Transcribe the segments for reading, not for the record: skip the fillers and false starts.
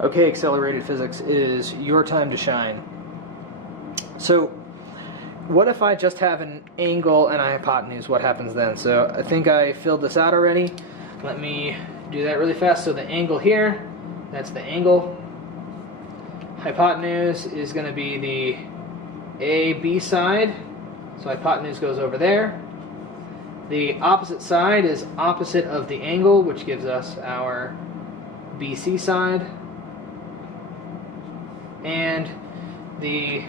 Okay, Accelerated Physics, it is your time to shine. So, what if I just have an angle and a hypotenuse? What happens then? So, I think I filled this out already. Let me do that really fast. So, the angle here, that's the angle. Hypotenuse is going to be the AB side. So, hypotenuse goes over there. The opposite side is opposite of the angle, which gives us our BC side. And the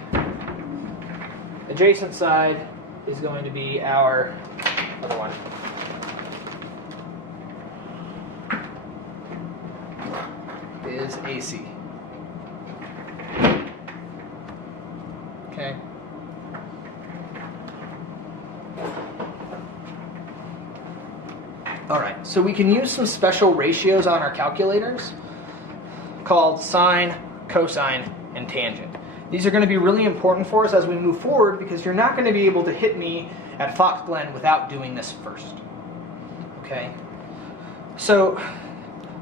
adjacent side is going to be our other one. Is AC. Okay. All right, so we can use some special ratios on our calculators called sine, cosine, and tangent. These are going to be really important for us as we move forward because you're not going to be able to hit me at Fox Glen without doing this first. Okay? So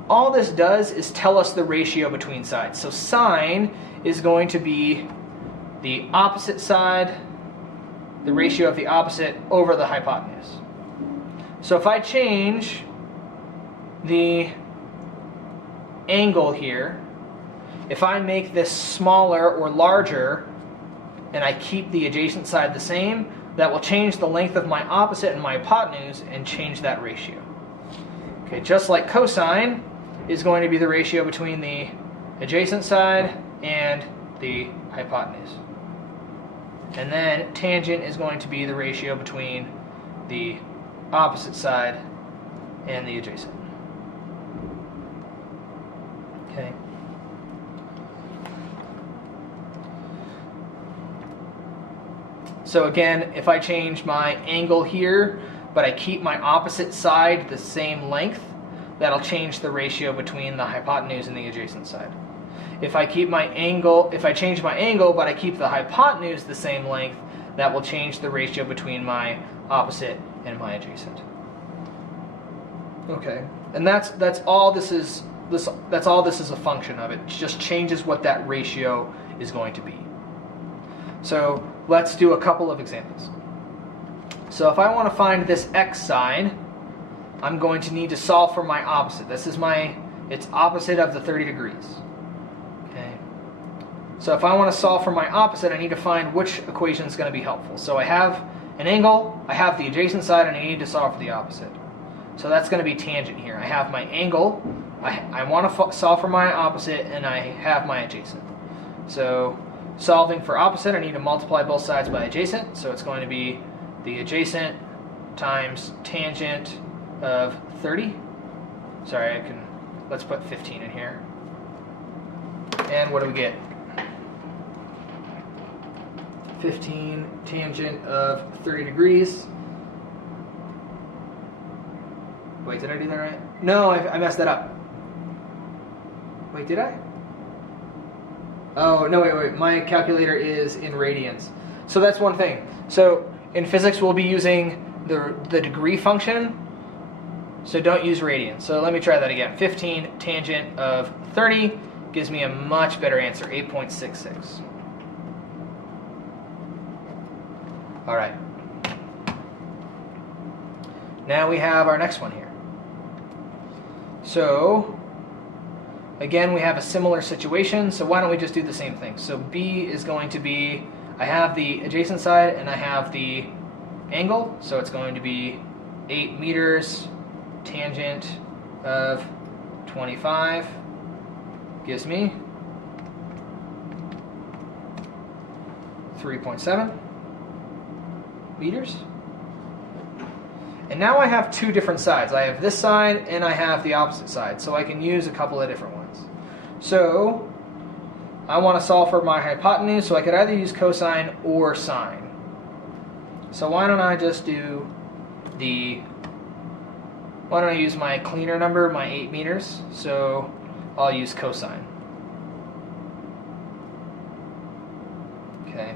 all this does is tell us the ratio between sides. So sine is going to be the opposite side, the ratio of the opposite over the hypotenuse. So if I change the angle here, if I make this smaller or larger and I keep the adjacent side the same, that will change the length of my opposite and my hypotenuse and change that ratio. Okay, just like cosine is going to be the ratio between the adjacent side and the hypotenuse. And then tangent is going to be the ratio between the opposite side and the adjacent. Okay. So again, if I change my angle here, but I keep my opposite side the same length, that'll change the ratio between the hypotenuse and the adjacent side. If I change my angle, but I keep the hypotenuse the same length, that will change the ratio between my opposite and my adjacent. Okay, and that's all this is. That's all this is a function of. It just changes what that ratio is going to be. So let's do a couple of examples. So if I want to find this x side, I'm going to need to solve for my opposite. It's opposite of the 30 degrees. Okay. So if I want to solve for my opposite, I need to find which equation is going to be helpful. So I have an angle, I have the adjacent side, and I need to solve for the opposite. So that's going to be tangent here. I have my angle, I want to solve for my opposite, and I have my adjacent. So solving for opposite, I need to multiply both sides by adjacent, so it's going to be the adjacent times tangent of 30. Sorry, let's put 15 in here. And what do we get? 15 tangent of 30 degrees. Wait, did I do that right? No, I messed that up. Wait, did I? Oh, no, wait. My calculator is in radians. So that's one thing. So in physics, we'll be using the degree function. So don't use radians. So let me try that again. 15 tangent of 30 gives me a much better answer, 8.66. All right. Now we have our next one here. So again, we have a similar situation, so why don't we just do the same thing? So B is going to be, I have the adjacent side and I have the angle, so it's going to be 8 meters tangent of 25 gives me 3.7 meters. And now I have two different sides. I have this side and I have the opposite side, so I can use a couple of different ones. So I want to solve for my hypotenuse, so I could either use cosine or sine. So why don't I just do why don't I use my cleaner number, my 8 meters, so I'll use cosine. Okay,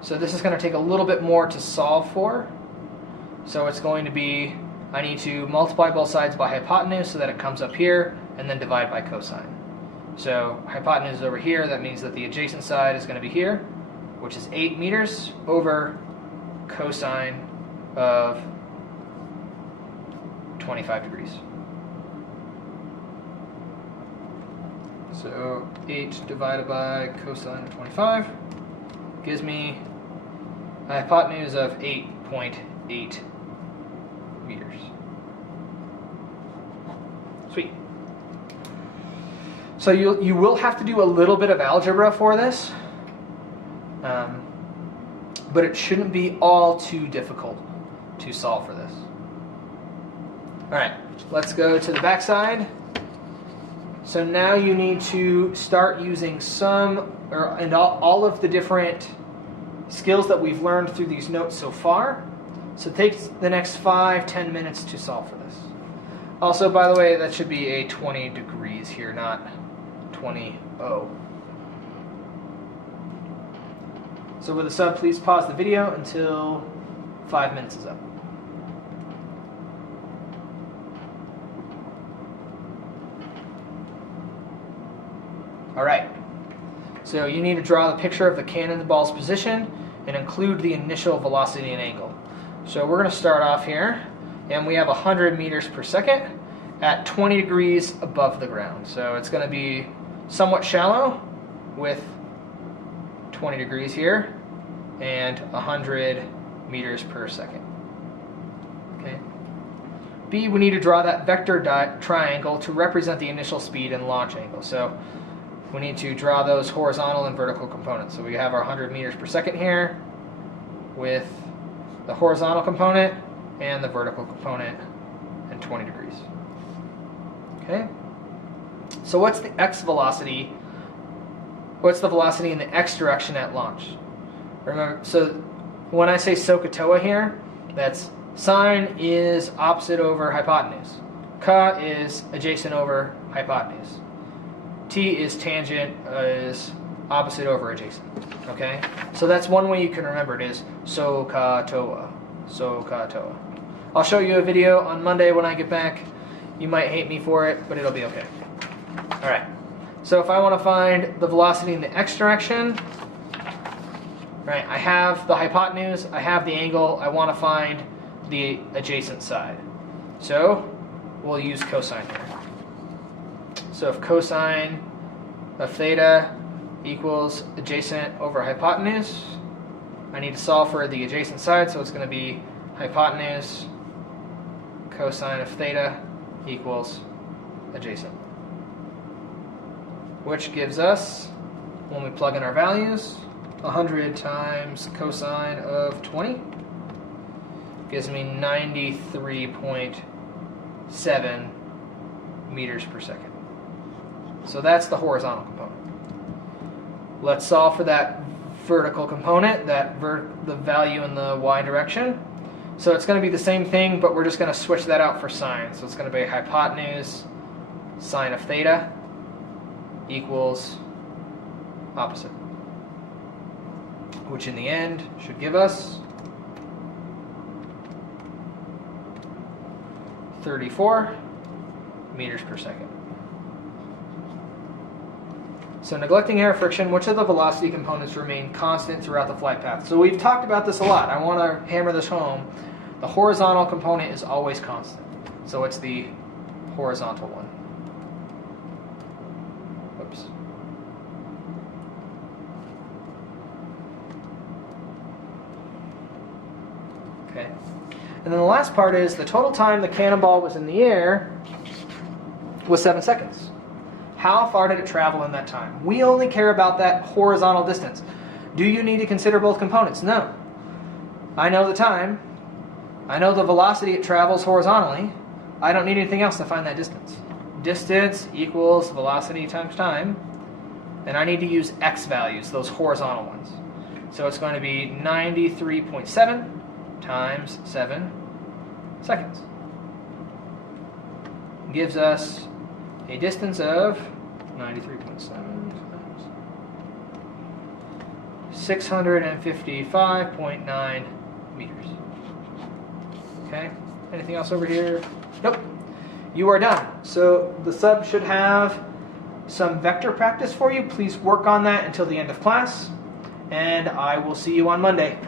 so this is going to take a little bit more to solve for. So it's going to be, I need to multiply both sides by hypotenuse so that it comes up here, and then divide by cosine. So hypotenuse is over here. That means that the adjacent side is going to be here, which is 8 meters over cosine of 25 degrees. So 8 divided by cosine of 25 gives me a hypotenuse of 8.8 meters. Sweet. So you will have to do a little bit of algebra for this, but it shouldn't be all too difficult to solve for this. All right, let's go to the back side. So now you need to start using all of the different skills that we've learned through these notes so far. So it takes the next 5-10 minutes to solve for this. Also, by the way, that should be a 20 degrees here, not 20. So with the sub, please pause the video until 5 minutes is up. All right, so you need to draw the picture of the cannonball's position and include the initial velocity and angle. So we're going to start off here, and we have 100 meters per second at 20 degrees above the ground. So it's going to be somewhat shallow with 20 degrees here and 100 meters per second. Okay. B, we need to draw that vector triangle to represent the initial speed and launch angle. So we need to draw those horizontal and vertical components. So we have our 100 meters per second here with the horizontal component and the vertical component and 20 degrees. Okay. So what's the x velocity? What's the velocity in the x direction at launch? Remember, so when I say SOHCAHTOA here, that's sine is opposite over hypotenuse. Ka is adjacent over hypotenuse. T is tangent is opposite over adjacent. Okay? So that's one way you can remember it is SOHCAHTOA. SOHCAHTOA. I'll show you a video on Monday when I get back. You might hate me for it, but it'll be okay. All right. So if I want to find the velocity in the x direction, right, I have the hypotenuse, I have the angle, I want to find the adjacent side. So we'll use cosine here. So if cosine of theta equals adjacent over hypotenuse, I need to solve for the adjacent side, so it's going to be hypotenuse cosine of theta equals adjacent. Which gives us, when we plug in our values, 100 times cosine of 20 gives me 93.7 meters per second. So that's the horizontal component. Let's solve for that vertical component, the value in the y direction. So it's going to be the same thing, but we're just going to switch that out for sine. So it's going to be hypotenuse sine of theta equals opposite, which in the end should give us 34 meters per second. So neglecting air friction, which of the velocity components remain constant throughout the flight path? So we've talked about this a lot. I want to hammer this home. The horizontal component is always constant. So it's the horizontal one. Whoops. Okay. And then the last part is the total time the cannonball was in the air was 7 seconds. How far did it travel in that time? We only care about that horizontal distance. Do you need to consider both components? No. I know the time. I know the velocity it travels horizontally. I don't need anything else to find that distance. Distance equals velocity times time. And I need to use x values, those horizontal ones. So it's going to be 93.7 times 7 seconds. Gives us a distance of 93.7 times 655.9 meters. Okay, anything else over here? Nope. You are done. So the sub should have some vector practice for you. Please work on that until the end of class, and I will see you on Monday.